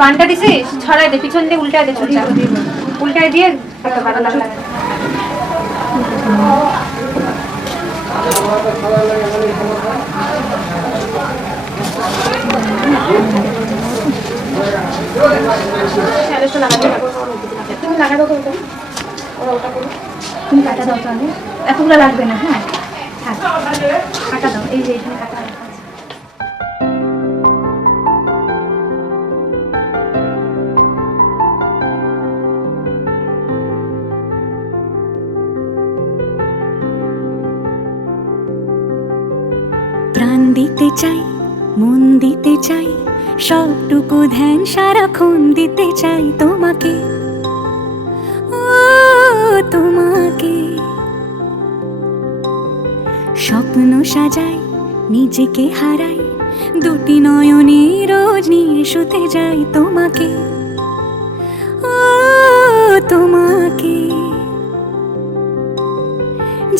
বানটা দিছিস ছড়াই দে, পিছন দিয়ে উল্টায় দে, চুলটা উল্টায় দিয়ে তুমি লাগা দাও, তুমি কাটা দাও, তাহলে এতগুলো লাগবে না। হ্যাঁ কাটা দাও, এই যে এখানে কাটা আছে। প্রাণ দিতে চাই, মন দিতে চাই, সবটুকু ধ্যান সারাক্ষণ দিতে চাই তোমাকে, ও তোমাকে। স্বপ্ন সাজাই, নিজেকে হারাই, দুটি নয়নে রোজ নিয়ে শুতে যাই তোমাকে, ও তোমাকে।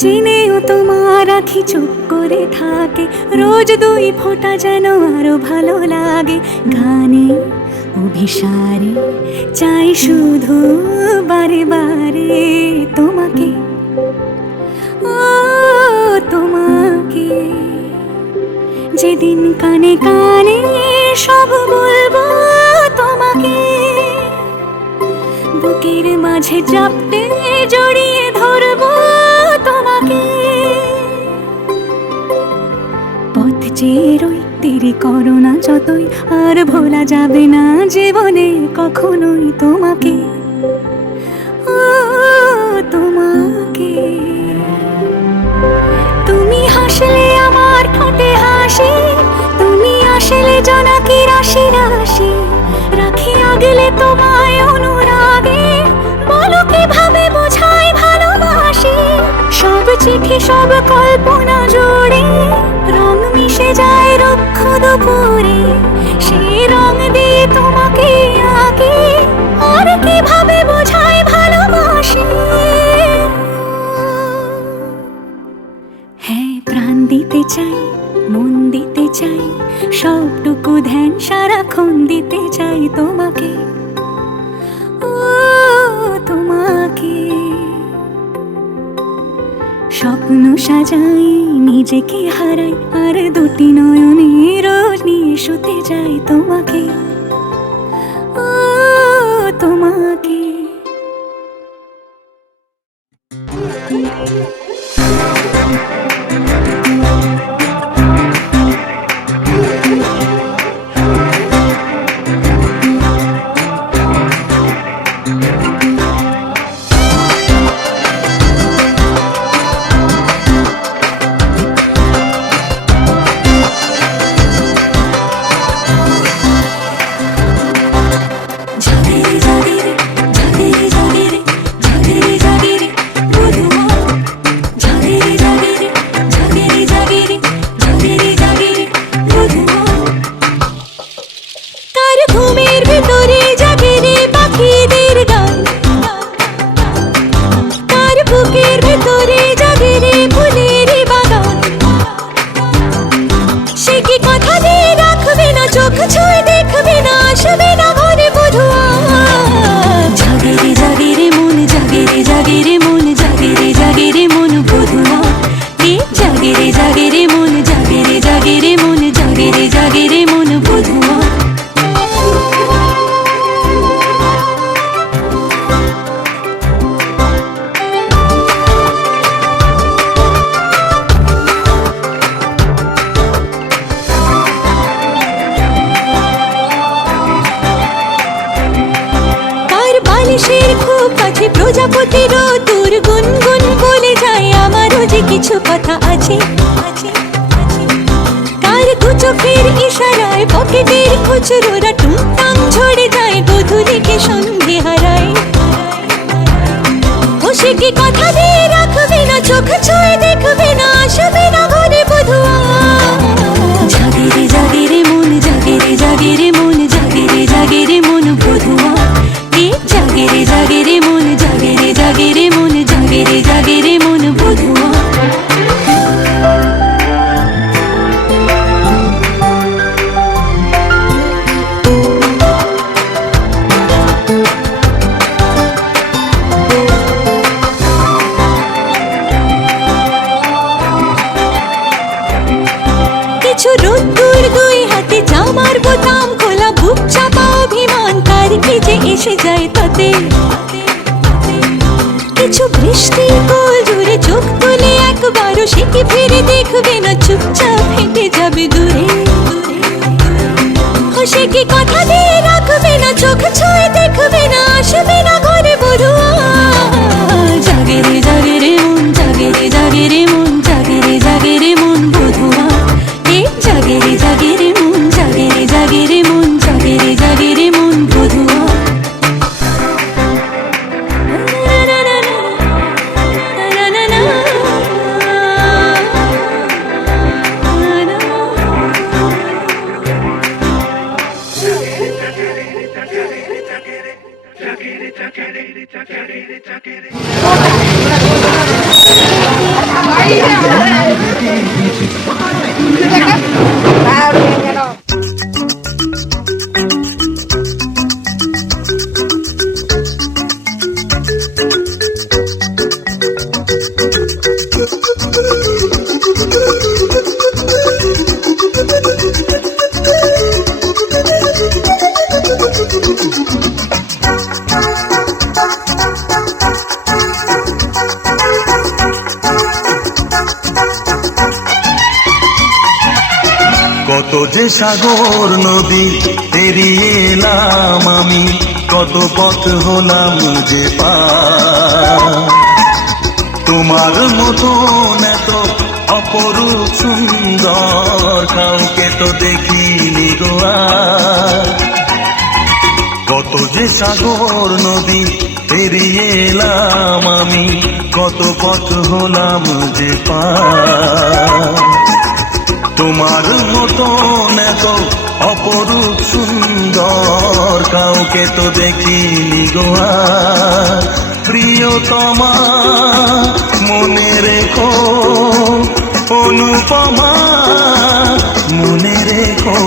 জেনেও তোমার আখি চুপ করে থাকে, রোজ দুই ফোঁটা যেন আরো ভালো লাগে। গানে অভিসারে চাই শুধু বারে বারে তোমাকে, ও তোমাকে। যেদিন কানে কানে সব বলবো তোমাকে, বুকের মাঝে চাপটে জড়িয়ে ধরবো তোমাকে। পথ চেয়ে রই, দেরি করো না যতই, আর ভোলা যাবে না জীবনে কখনোই তোমাকে, ও তোমাকে। তুমি হাসলে আমার ঠোঁটে হাসি, তুমি আসলে জোনাকি রাশি রাশি, রাখি আগলে তোমায় অনুরাগে, বলো কিভাবে বোঝাই ভালোবাসি। সব চিঠি সব কল্পনা জোড়ে, রং মিশে যায় রুক্ষ দুপুরে, সেই রং দিয়ে তোমাকে আঁকি, আর কিভাবে বোঝাই ভালোবাসি। হ্যাঁ প্রাণ দিতে চাই, মন দিতে চাই, সবটুকু ধ্যান সারাক্ষণ দিতে চাই তোমাকে, ও তোমাকে। স্বপ্ন সাজাই, নিজেকে হারাই, আর দুটি নয়নে রোজ নিয়ে শুতে যাই তোমাকে, ও তোমাকে। প্রজাপতিরও তোর গুনগুন বলে যায়, আমারও যে কিছু কথা আছে। কার দু চোখের ইশারায় পকেটের খুচরোরা টুংটাং ঝরে যায়, গধূলিকে সন্ধে হারায়। ও সে কি কথা দিয়ে রাখবে না, চোখ ছুঁয়ে দেখবে না, আসবে না ঘরে বধুয়া। জাগে রে জাগে রে মন, জাগে রে জাগে রে মন, জাগে রে জাগে রে মন বধুয়া। জাগে রে জাগে রে মন, জাগে রে জাগে রে মন, জাগে রে জাগে রে মন বধুয়া। নিষ্ঠুর দুই হাতে জামার বোতাম খোলা, বুক চাপা অভিমান তার কি যে এসে যায় তাতে। কিছু বৃষ্টি কোল জুড়ে চোখ তুলে একবারও সে কি ফিরে দেখবে না, চুপচাপ হেঁটে যাবে দূরে। সে কি কথা দিয়ে রাখবে না, চোখ ছুঁয়ে দেখবে না, আসবে না ঘরে বধুয়া। জাগে রে জাগে রে মন, জাগে রে জাগে রে মন, জাগে রে জাগে রে মন বধুয়া। এ জাগে রে জাগে রে মন, জাগে রে জাগে রে মন, জাগে রে জাগে রে মন বধুয়া। কত যে সাগর নদী পেরিয়ে এলাম আমি, কত পথ হলাম যে পার। তোমার মতন এত অপরূপ সুন্দর কাউকে তো দেখিনি গো আর। কত যে সাগর নদী পেরিয়ে এলাম আমি, কত পথ হলাম যে পার। তোমার মতন এত অপরূপ সুন্দর কাউকে তো দেখিনি গো আর। প্রিয়তমা মনে রেখো, অনুপমা মনে রেখো।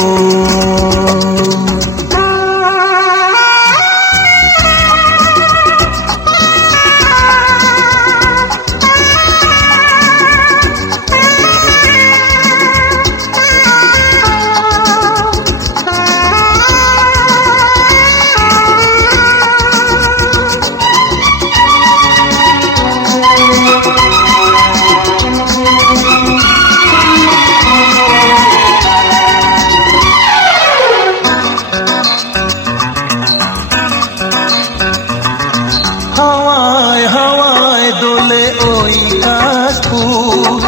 হাওয়ায় হাওয়ায় দোলে ওই কাশ ফুল,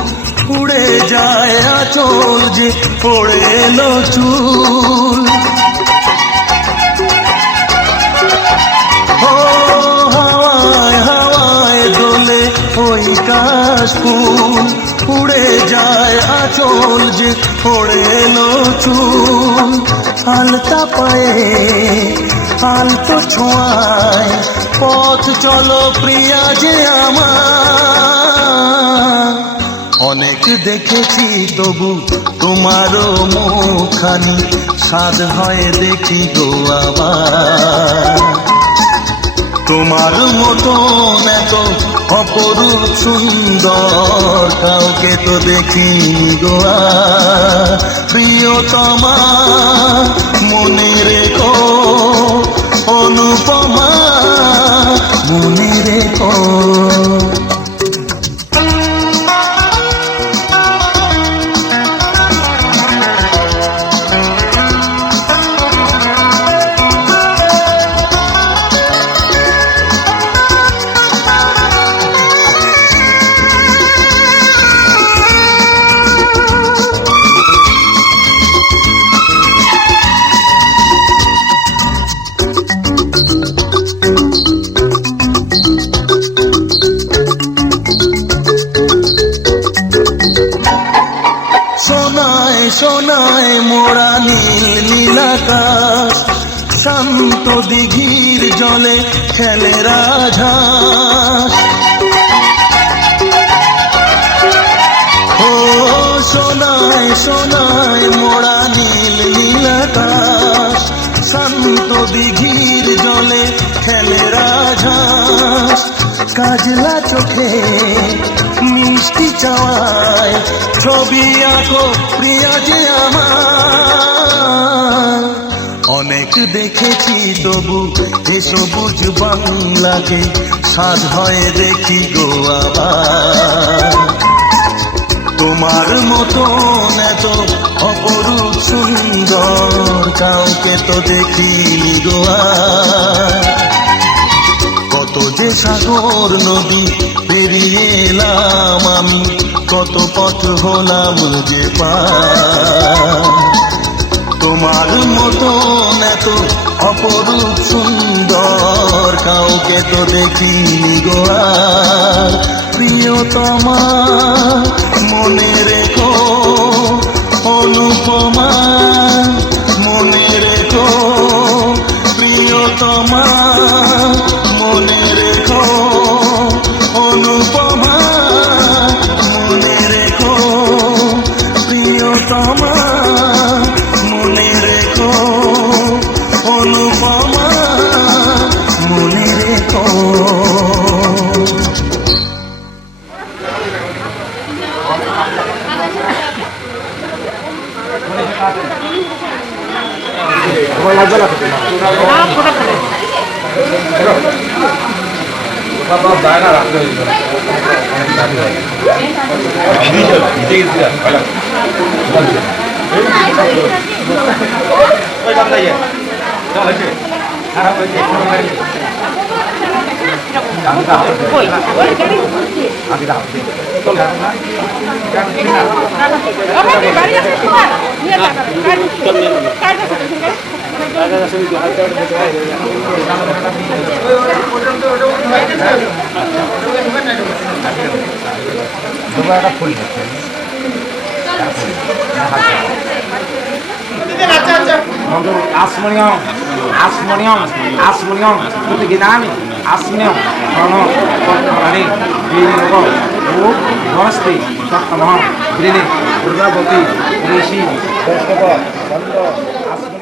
উড়ে যায় আঁচল যে পড়ে এলো চুল। ও হাওয়ায় হাওয়ায় দোলে ওই কাশ ফুল, উড়ে যায় আঁচল যে পড়ে এলো চুল। আলতা পায়ে আলতো ছোঁয়ায় পথ চলো প্রিয়া যে আমার। অনেক দেখেছি তবু তোমারও মুখখানি, স্বাদ হয় দেখি গো আবার। তোমার মতন এত অপরূপ সুন্দর কাউকে তো দেখিনি গো আর। প্রিয়তমা মনে রেখো, অনুপমা মনে রেখো। সোনায় মোরা নীল নীলাকাশ, শান্ত দিঘির জলে খেলে রাজহাঁস। ও সোনায় সোনায় মোরা নীল নীলাকাশ, শান্ত দিঘির জলে খেলে রাজহাঁস। কাজলা চোখে মিষ্টি মিষ্টি চাওয়ায় ছবি আঁকো প্রিয়া যে আমার। অনেক দেখেছি তবু এ সবুজ বাংলাকে সাজ হয়ে দেখি গো আবার। তোমার মতন এত অপরূপ সুন্দর কাউকে তো দেখিনি গো আর। কত যে সাগর নদী পেরিয়ে এলাম আমি, কত পথ হলাম যে পার। তোমার মতন এত অপরূপ সুন্দর কাউকে তো দেখিনি গো আর। প্রিয়তমা মনে রেখো, অনুপমা মনে রেখো, প্রিয়তমা মনে রেখো, অনুপমা মনে রেখো, প্রিয়তমা মনে রেখো, অনুপমা মনে রেখো। Asmonion, Asmonion, Asmonion, tutti gitani, Asmonion, no, Ari, Vinogo, Gosti, Sakamahan, Grini, Urgaboti, Rishi, Beskaba, Bando, Asmonion.